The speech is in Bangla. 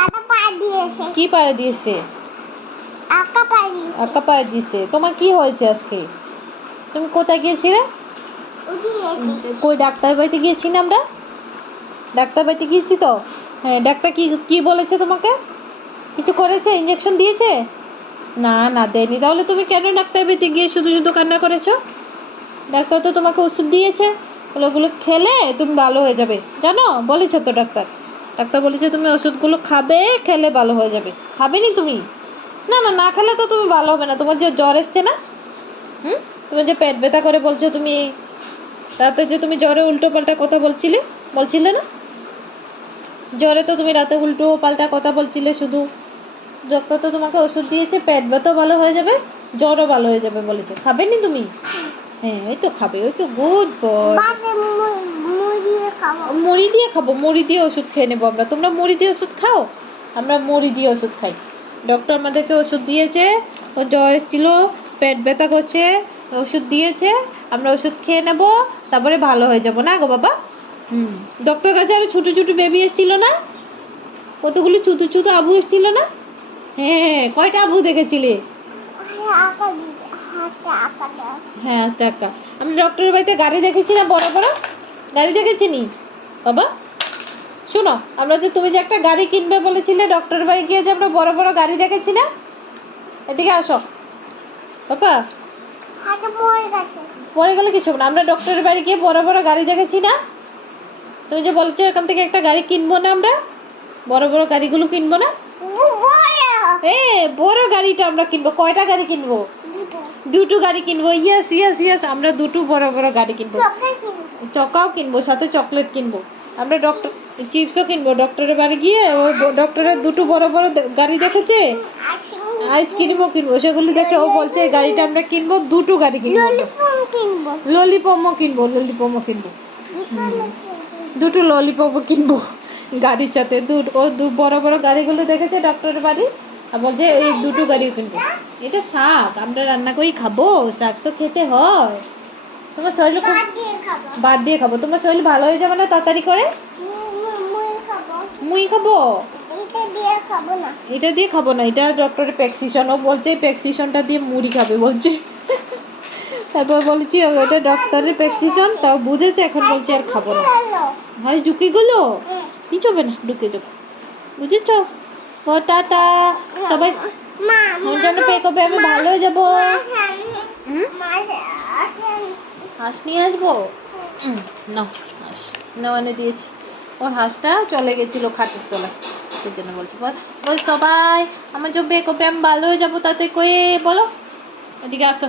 দাদা পা দিয়েছে। কি পাড়ে দিয়েছে? আঁকা পা দিয়েছে। আঁকা দিয়েছে। তোমার কি হয়েছে আজকে? তুমি কোথায় গিয়েছিলে? কই ডাক্তার বাড়িতে গিয়েছি না আমরা? ডাক্তার বাড়িতে গিয়েছি তো? হ্যাঁ ডাক্তার কি কি বলেছে তোমাকে? কিছু করেছে? ইঞ্জেকশন দিয়েছে? না না দেয়নি। তাহলে তুমি কেন ডাক্তার বাড়িতে গিয়ে শুধু শুধু কান্না করেছ? ডাক্তার তো তোমাকে ওষুধ দিয়েছে। ওগুলো খেলে তুমি ভালো হয়ে যাবে। জানো? বলেছে তো ডাক্তার। ডাক্তার বলেছে তুমি ওষুধগুলো খাবে, খেলে ভালো হয়ে যাবে। খাবে নি তুমি? না না না খেলে তো তুমি ভালো হবে না। তোমার যে জ্বর এসছে না? হুম? তোমার যে পেট ব্যথা করে বলছো তুমি, রাতে যে তুমি জ্বরে উল্টো পাল্টা কথা বলছিলে বলছিলে না? জ্বরে তো তুমি রাতে উল্টো পাল্টা কথা বলছিলে শুধু। ডাক্তার তো তোমাকে ওষুধ দিয়েছে, পেট ব্যথা ভালো হয়ে যাবে, জ্বরও ভালো হয়ে যাবে বলেছে। খাবে নি তুমি? হ্যাঁ ওই তো খাবে, ওই তো গুড বয় মুড়ি দিয়ে খাব মুড়ি দিয়ে ওষুধ খেয়ে নেব আমরা। তোমরা মুড়ি দিয়ে ওষুধ খাও? আমরা মুড়ি দিয়ে ওষুধ খাই। ডক্টর আমাদেরকে ওষুধ দিয়েছে ও জ্বর এসেছিল পেট ব্যথা করছে ওষুধ দিয়েছে আমরা ওষুধ খেয়ে নেব তারপরে ভালো হয়ে যাব। না গো বাবা? হুম। ডক্টর কাছে আরও ছোটো ছোটো বেবি এসেছিল না? কতগুলো চুতু চুতু আবু এসেছিল না? হ্যাঁ কয়টা আবু দেখেছিলে? হ্যাঁ আচ্ছা একটা আমি ডক্টরের বাড়িতে গাড়ি দেখেছি না বড় বড়? গাড়ি দেখেছি নি? বাবা শোনো আমরা যে তুমি যে একটা গাড়ি কিনবে বলেছিলে ডক্টর ভাই গিয়ে যে আমরা বড় বড় গাড়ি দেখেছি না? এদিকে আসো। বাবা পরে গেলে কিছু না। আমরা ডক্টরের বাড়ি গিয়ে বড় বড় গাড়ি দেখেছি না? তুমি যে বলছো এখান থেকে একটা গাড়ি কিনবো না আমরা? বড় বড় গাড়িগুলো কিনবো না? এ বড় গাড়িটা আমরা কিনবো। কয়টা গাড়ি কিনবো? দুটো। গাড়ি কিনবো। ইয়েস ইয়েস ইয়েস আমরা দুটো বড় বড় গাড়ি কিনবো। চকাও কিনবো সাথে চকলেট কিনবো। আমরা ডক্টর চিপসও কিনবো। ডক্টরের বাড়ি গিয়ে ও ডক্টরের দুটো বড় বড় গাড়ি দেখেছে? আইসক্রিমও কিনবো সেগুলি দেখে ও বলছে গাড়িটা আমরা কিনবো দুটো গাড়ি কিনবো ললিপপ কিনবো। ললিপমও কিনবো ললিপমও কিনবো। দুটো দুটো ললিপপও কিনবো। গাড়ির সাথে দু ও দু বড় বড় গাড়িগুলো দেখেছে ডক্টরের বাড়ি? আর বলছে এই দুটো গাড়িও কিনবো এটা শাক আমরা রান্না করেই খাব শাক তো খেতে হয়। তোমার শরীর বাদ দিয়ে খাব। তোমার শরীর ভালো হয়ে যাবে না তাড়াতাড়ি করে? মুই খাব। এটা দিয়ে খাব না। এটা ডক্টরের প্যাক্সিশনও বলছে প্যাক্সিশনটা দিয়ে মুড়ি খাবে বলছে। তারপর বলছি ওটা ডক্টরের প্যাক্সিশন তাও বুঝেছে এখন বলছে আর খাব না। হ্যালো হয় ঢুকে গেলো? কিছু হবে না ঢুকে যাব। বুঝেছ? ও টাটা। সবাই আমার জন্য পে করবে আমি ভালো হয়ে যাব। হুম? হাঁস নিয়ে আসব? হুম, নাও হাঁস। নাও এনে দিয়েছি। ওর হাঁসটা চলে গেছিল খাটের তলায় সেই জন্য বলছি বল বল সবাই আমার জন্য পে করবে আমি ভালো হয়ে যাব তাতে কয়ে বলো? এদিকে আসো।